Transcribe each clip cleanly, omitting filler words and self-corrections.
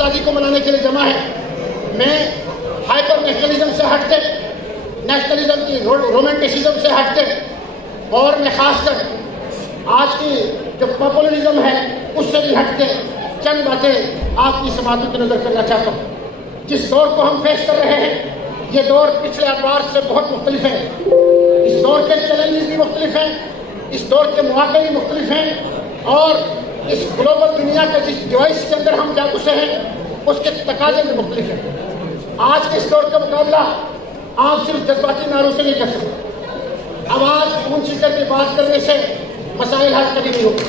آزادی کو منانے کے لیے جمع ہے. میں ہائپر نیشنلزم سے ہٹ کے, نیشنلزم کی رومانٹسزم سے ہٹ کے, اور میں خاص کر آج کی جو پاپولرزم ہے اس سے بھی ہٹ کے چند باتیں آپ کی سماعتوں کی نظر کرنا چاہتا ہوں. جس دور کو ہم فیس کر رہے ہیں یہ دور پچھلے اعتبار سے بہت مختلف ہے. اس دور کے چیلنجز بھی مختلف ہیں, اس دور کے مواقع بھی مختلف ہیں, اور اس گلوبل دنیا کے جس ڈیوائس کے اندر ہم جا گھسے ہیں اس کے تقاضے بھی مختلف ہیں. آج کے اس دور کا مقابلہ آپ صرف جذباتی نعروں سے نہیں کر سکتے. آواز اونچی کر کے بات کرنے سے مسائل حل کبھی نہیں ہوتے.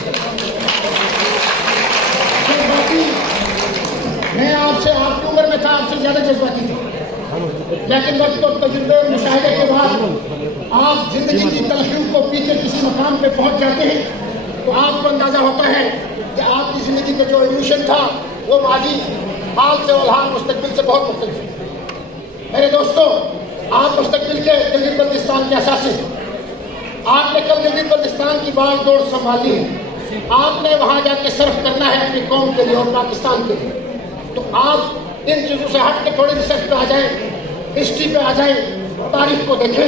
میں آپ کی عمر میں تھا, آپ سے زیادہ جذباتی تھا, لیکن وقت اور تجربے اور مشاہدے کے بعد آپ زندگی کی تلخیوں کو پی کے کسی مقام پہ پہنچ جاتے ہیں تو آپ کو اندازہ ہوتا ہے کہ آپ کی زندگی کا جو ایولیوشن تھا وہ ماضی, حال سے والحال مستقبل سے بہت مختلف ہے. میرے دوستو, آپ مستقبل کے گلگت بلتستان کے اساسی ہیں. آپ نے کل گلگت بلتستان کی باغ دوڑ سنبھالی ہے. آپ نے وہاں جا کے صرف کرنا ہے اپنی قوم کے لیے اور پاکستان کے لیے. تو آپ ان چیزوں سے ہٹ کے تھوڑی ریسرچ پہ آ جائیں, ہسٹری پہ آ جائیں, تاریخ کو دیکھیں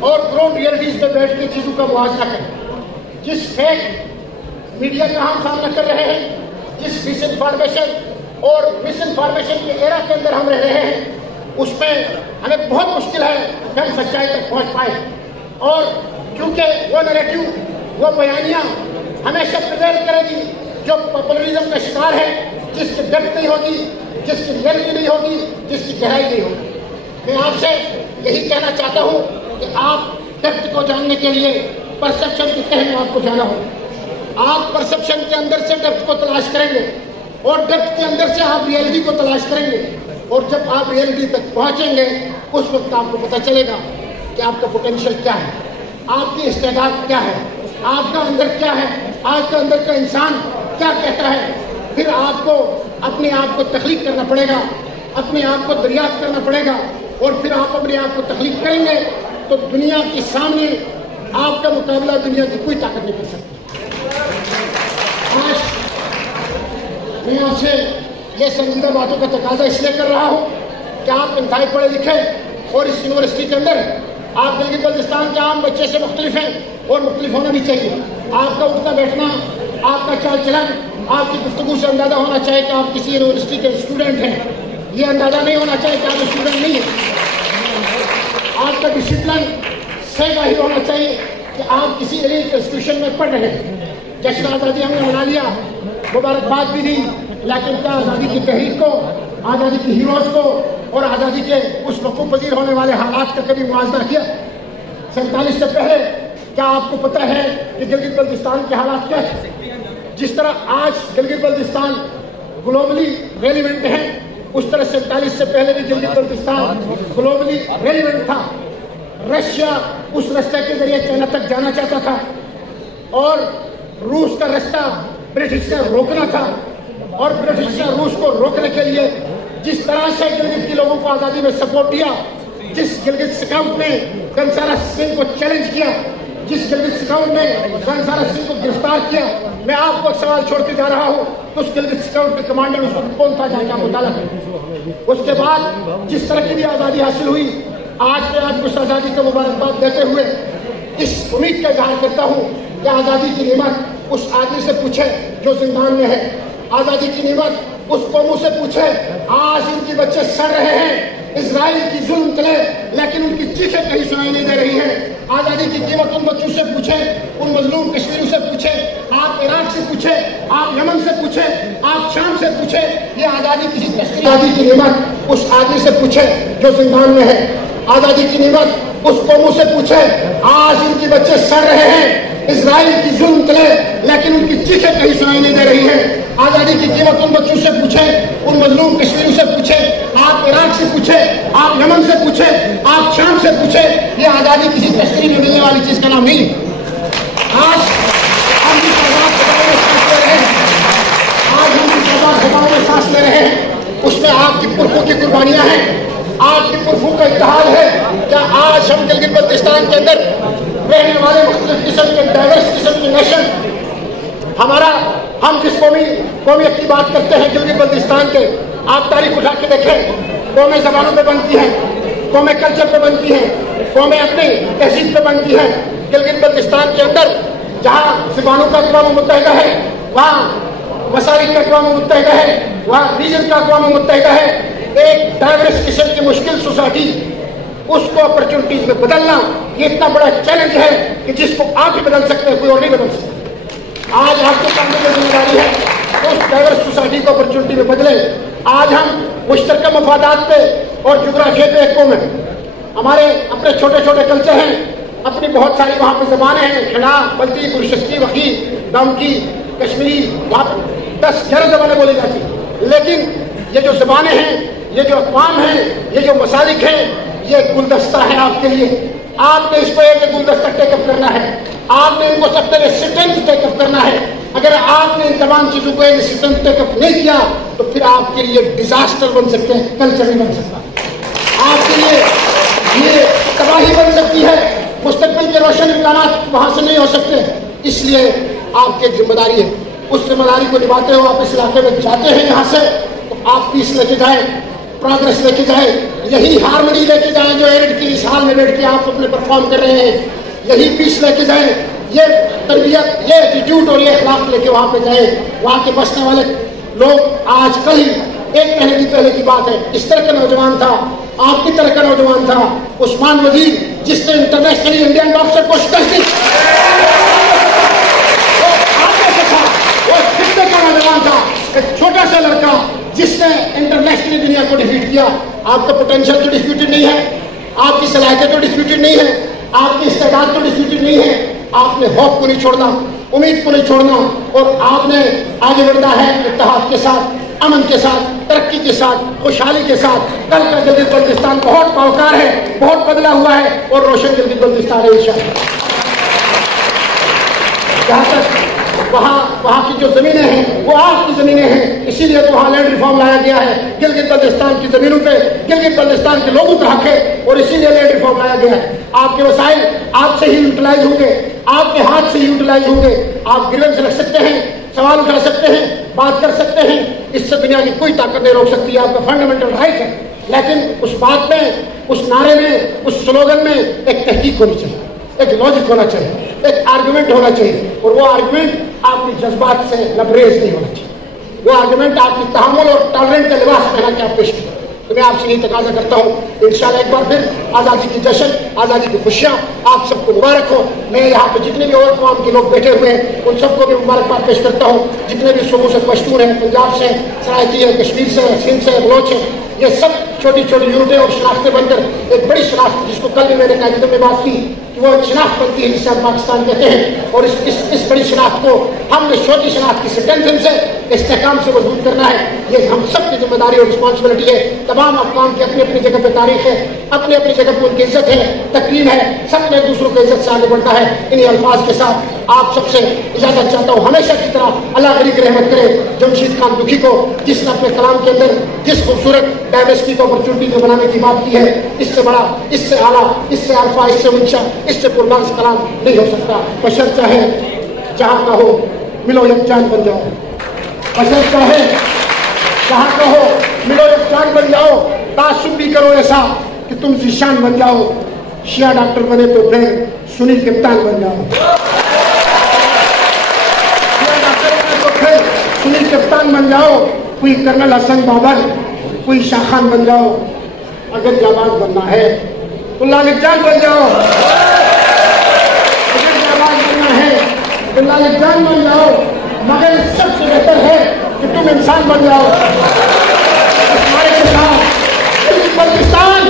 اور گراؤنڈ ریئلٹیز پہ بیٹھ کے چیزوں کا موازنہ کریں. جس فیک میڈیا کا ہم سامنا کر رہے ہیں, جس ڈس انفارمیشن اور مس انفارمیشن کے ایرا کے اندر ہم رہ رہے ہیں, اس میں ہمیں بہت مشکل ہے کہ ہم سچائی تک پہنچ پائیں. اور کیونکہ وہ نیریٹو, وہ بیانیاں ہمیشہ پریویل کرے گی جو پاپولرزم کا شکار ہے, جس کی ڈیپتھ نہیں ہوگی, جس کی ریئلٹی نہیں ہوگی, جس کی گہرائی نہیں ہوگی. میں آپ سے یہی کہنا چاہتا ہوں کہ آپ ڈیپتھ کو جاننے کے لیے پرسپشن کی تہہ میں آپ کو جانا ہوگا. آپ پرسپشن کے اندر سے ڈیپتھ کو تلاش کریں گے اور ڈیپتھ کے اندر سے آپ ریئلٹی کو تلاش کریں گے, اور جب آپ ریئلٹی تک پہنچیں گے اس وقت آپ کو پتہ چلے گا کہ آپ کا پوٹینشیل کیا ہے, آپ کی استعداد کیا ہے, آپ کا اندر کیا ہے, آپ کا اندر کا انسان کیا کہتا ہے. پھر آپ کو اپنے آپ کو تخلیق کرنا پڑے گا, اپنے آپ کو دریافت کرنا پڑے گا, اور پھر آپ اپنے آپ کو تخلیق کریں گے تو دنیا کے سامنے آپ کا مقابلہ دنیا کی کوئی طاقت نہیں کر سکتی. آج میں آپ سے یہ سنجیدہ باتوں کا تقاضا اس لیے کر رہا ہوں کہ آپ انتہائی پڑھے لکھے اور اس یونیورسٹی کے اندر آپ گلگت بلتستان کے عام بچے سے مختلف ہیں اور مختلف ہونا بھی چاہیے. آپ کا اٹھنا بیٹھنا, آپ کا چال چلن, آپ کی گفتگو سے اندازہ ہونا چاہیے کہ آپ کسی یونیورسٹی کے اسٹوڈنٹ ہیں. یہ اندازہ نہیں ہونا چاہیے کہ آپ اسٹوڈنٹ نہیں ہیں. آپ کا ڈسپلن سے ظاہر ہونا چاہیے کہ آپ کسی ایلیٹ انسٹیٹیوشن میں پڑھ رہے ہیں. جشن آزادی ہم نے منا لیا, مبارکباد بھی دی, لیکن کیا آزادی کی تحریک کو, آزادی کی ہیروز کو اور آزادی کے اس وقوع پذیر ہونے والے حالات کا کبھی موازنہ کیا؟ 47 سے پہلے کیا آپ کو پتہ ہے کہ گلگت بلتستان کے حالات کیا تھے؟ جس طرح آج گلگت بلتستان گلوبلی ریلیونٹ ہے, اس طرح 47 سے پہلے بھی گلگت بلتستان گلوبلی ریلیونٹ تھا. رشیا اس راستے کے ذریعے چائنا تک جانا چاہتا تھا اور روس کا راستہ برٹش نے روکنا تھا, اور برٹش نے روس کو روکنے کے لیے جس طرح سے گلگت کے لوگوں کو آزادی میں سپورٹ دیا, جس گلگت سکاؤٹ نے گھنسارا سنگھ کو چیلنج کیا, جس گلگت سکاؤٹ نے گھنسارا سنگھ کو گرفتار کیا, میں آپ کو ایک سوال چھوڑ کے جا رہا ہوں کہ اس گلگت سکاؤٹ کے کمانڈر اس وقت کون تھا, جا کے آپ مطالعہ کریں. اس کے بعد جس طرح کی بھی آزادی حاصل ہوئی, آج میں آپ کو اس آزادی کا مبارکباد دیتے ہوئے اس امید کا اظہار کرتا ہوں کہ آزادی کی نعمت اس آدمی سے پوچھے جو زندان میں ہے, آزادی کی نعمت اس قوموں سے پوچھے آج ان کے بچے سڑ رہے ہیں, اسرائیل کی ظلم چلے لیکن ان کی چیخیں کہیں سنائی نہیں دے رہی ہیں. آزادی کی قیمت ان بچوں سے پوچھے, ان مظلوم کشمیریوں سے پوچھے, آپ عراق سے پوچھے, آپ یمن سے پوچھے, آپ شام سے پوچھے, یہ آزادی کسی آزادی کی نعمت اس آدمی سے پوچھے جو زندان میں ہے, آزادی کی نعمت اس قوموں سے پوچھے آج ان کے بچے سڑ رہے ہیں, اسرائیل کی ظلم چلے لیکن ان کی چیخیں کہیں سنائی نہیں دے رہی ہیں. آزادی کی قیمت ان بچوں سے پوچھے, ان مظلوم کشمیریوں سے پوچھے, آپ عراق سے پوچھے, آپ یمن سے پوچھے, آپ شام سے پوچھے, یہ آزادی کسی تشریح میں ملنے والی چیز کا نام نہیں. آج ہم جس آزاد خطاؤں میں سانس لے رہے ہیں, آج ہم جس آزاد خطاؤں میں سانس لے رہے ہیں, اس میں آپ کی پرخوں کی قربانیاں ہیں, آپ کی پرخوں کا اتحاد ہے. کیا آج ہم گلگت بلتستان کے اندر رہنے والے مختلف قسم کے ڈائیورس قسم کے نیشن, ہم جس قومیت کی بات کرتے ہیں گلگت بلتستان کے, آپ تاریخ اٹھا کے دیکھیں، قومیں زبانوں پہ بنتی ہیں، قومیں کلچر پہ بنتی ہیں، قومیں اپنی تہذیب پہ بنتی ہیں۔ گلگت بلتستان کے اندر جہاں زبانوں کا اقوام متحدہ ہے، وہاں مسالک کا اقوام متحدہ ہے، وہاں ریجن کا اقوام متحدہ ہے۔ ایک ڈائیورس قسم کی مشکل سوسائٹی، اس کو اپرچونٹیز میں بدلنا، یہ اتنا بڑا چیلنج ہے کہ جس کو آپ ہی بدل سکتے ہیں، کوئی اور نہیں بدل سکتا۔ آج آپ کے سامنے کی ذمہ داری ہے اس ڈائیورس سوسائٹی کو اپرچونٹی میں بدلیں۔ آج ہم مشترکہ مفادات پہ اور جغرافیہ پہ ایک قوم ہیں، ہمارے اپنے چھوٹے چھوٹے کلچر ہیں، اپنی بہت ساری وہاں پہ زبانیں ہیں، کھڑا، بلتی، گلشستی، وقی، دمکی، کشمیری، وہاں پہ 10-11 زبانیں بولی جاتی ہیں۔ لیکن یہ جو زبانیں ہیں، یہ جو اقوام ہیں، یہ جو مسالک ہیں، یہ گلدستہ ہے آپ کے لیے۔ آپ نے اس کو ایک گلدستہ ٹیک اپ کرنا ہے، آپ نے ان کو سب سے اسٹرینتھ ٹیک اپ کرنا ہے۔ اگر آپ نے ان تمام چیزوں کو ایک اسٹرینتھ ٹیک اپ نہیں کیا تو پھر آپ کے لیے ڈیزاسٹر بن سکتے ہیں، کلچر نہیں بن سکتا۔ آپ کے لیے یہ تباہی بن سکتی ہے، مستقبل کے روشن امکانات وہاں سے نہیں ہو سکتے۔ اس لیے آپ کی ایک ذمہ داری ہے، اس ذمہ داری کو نبھاتے ہوئے آپ اس علاقے میں جاتے ہیں یہاں سے تو آپ پیس لے کے جائیں، پروگرس لے کے جائیں، یہی ہارمنی لے کے جائیں جو ایرڈ کی اس حال میں بیٹھ کے آپ اپنے پرفارم کر رہے ہیں، یہی پیس لے کے جائیں، یہ تربیت، یہ ایٹیٹیوڈ اور یہ اخلاق لے کے وہاں پہ جائیں۔ وہاں کے بسنے والے لوگ آج کل ایک مہینے پہلے کی بات ہے، اس طرح کا نوجوان تھا، آپ کی طرح کا نوجوان تھا عثمان وزیر، جس نے انٹرنیشنلی انڈین باکسر کو شکست دی، ایک چھوٹا سا لڑکا جس نے انٹرنیشنلی دنیا کو ڈیفیٹ کیا۔ آپ کا پوٹینشیل تو ڈسپیوٹڈ نہیں ہے، آپ کی صلاحیتیں تو ڈسپیوٹڈ نہیں ہے، آپ کی استعداد تو ڈسپیوٹڈ نہیں ہے۔ آپ نے ہوپ کو نہیں چھوڑنا، امید کو نہیں چھوڑنا، اور آپ نے آگے بڑھنا ہے اتحاد کے ساتھ، امن کے ساتھ، ترقی کے ساتھ، خوشحالی کے ساتھ۔ کل کا گلگت بلتستان بہت باوقار ہے، بہت بدلا ہوا ہے اور روشن گلگت بلتستان ہے انشاءاللہ۔ جہاں تک وہاں کی جو زمینیں ہیں وہ آپ کی زمینیں ہیں، اسی لیے تو وہاں لینڈ ریفارم لایا گیا ہے۔ گلگت بلتستان کی زمینوں پہ گلگت بلتستان کے لوگوں کا حق ہے اور اسی لیے لینڈ ریفارم لایا گیا ہے۔ آپ کے وسائل آپ سے ہی یوٹیلائز ہوں گے، آپ کے ہاتھ سے یوٹیلائز ہوں گے۔ آپ گریوینس رکھ سکتے ہیں، سوال اٹھا سکتے ہیں، بات کر سکتے ہیں، اس سے دنیا کی کوئی طاقت نہیں روک سکتی، آپ کا فنڈامنٹل رائٹ ہے۔ لیکن اس بات میں، اس نعرے میں، اس سلوگن میں ایک تحقیق ہونی چاہیے، ایک لاجک ہونا چاہیے، ایک آرگومنٹ ہونا چاہیے، اور وہ آرگومنٹ آپ کی جذبات سے لبریز نہیں ہونا چاہیے، وہ آرگومنٹ آپ کی تحمل اور ٹالرنٹ کا لباس پہنا کے آپ پیش کریں۔ تو میں آپ سے یہ تقاضا کرتا ہوں، انشاءاللہ ایک بار پھر آزادی کی جشن، آزادی کی خوشیاں آپ سب کو مبارک ہو۔ میں یہاں پہ جتنے بھی اور قوم کے لوگ بیٹھے ہوئے ہیں ان سب کو بھی مبارکباد پیش کرتا ہوں، جتنے بھی صوبوں سے پشتون ہیں، پنجاب سے، سرائکی ہے، کشمیر سے، سندھ سے، بلوچ ہے، یہ سب چھوٹی چھوٹی یونٹیں اور شناختیں بن کر ایک بڑی شناخت، جس کو کل بھی میں نے قائدے میں بات کی کہ وہ ایک شناخت بنتی ہے جسے ہم پاکستان کہتے ہیں، اور اس بڑی شناخت کو ہم نے چھوٹی شناخت کی اسٹرینتھن سے، استحکام سے مضبوط کرنا ہے۔ یہ ہم سب کی ذمہ داری اور رسپانسبلٹی ہے۔ تمام اقوام کی اپنی اپنی جگہ پہ تاریخ ہے، اپنی اپنی جگہ پہ ان کی عزت ہے، تقریم ہے، سب نے دوسروں کی عزت سے آگے بڑھتا ہے۔ انہی الفاظ کے ساتھ آپ سب سے اجازت چاہتا ہوں، ہمیشہ کی طرح اللہ غریب رحمت کرے جمشید خان دکھی کو، جس نے اپنے کلام کے اندر جس خوبصورت ڈائیورسٹی کو اپرچونٹی کو بنانے کی بات کی ہے، اس سے بڑا، اس سے اعلیٰ، اس سے عرفہ، اس سے اونچا، اس سے پرمغز کلام نہیں ہو سکتا۔ بشر چاہے جہاں کا ہو ملو یکجان بن جاؤ، بشر چاہے جہاں کا ہو ملو یکجان بن جاؤ، تعصب بھی کرو ایسا کہ تم ذیشان بن جاؤ، شیعہ ڈاکٹر بنے تو پھر سنی کپتان بن جاؤ، شیعہ ڈاکٹر بنے تو پھر سنی کپتان بن جاؤ، کوئی کرنل حسن بابر، کوئی شاہ خان بن جاؤ، اگر جاباز بننا ہے تو لالک جان بن جاؤ، اگر جاباز بننا ہے تو لالک جان بن جاؤ، مگر سب سے بہتر ہے کہ تم انسان بن جاؤ۔ ہمارے کے ساتھ پاکستان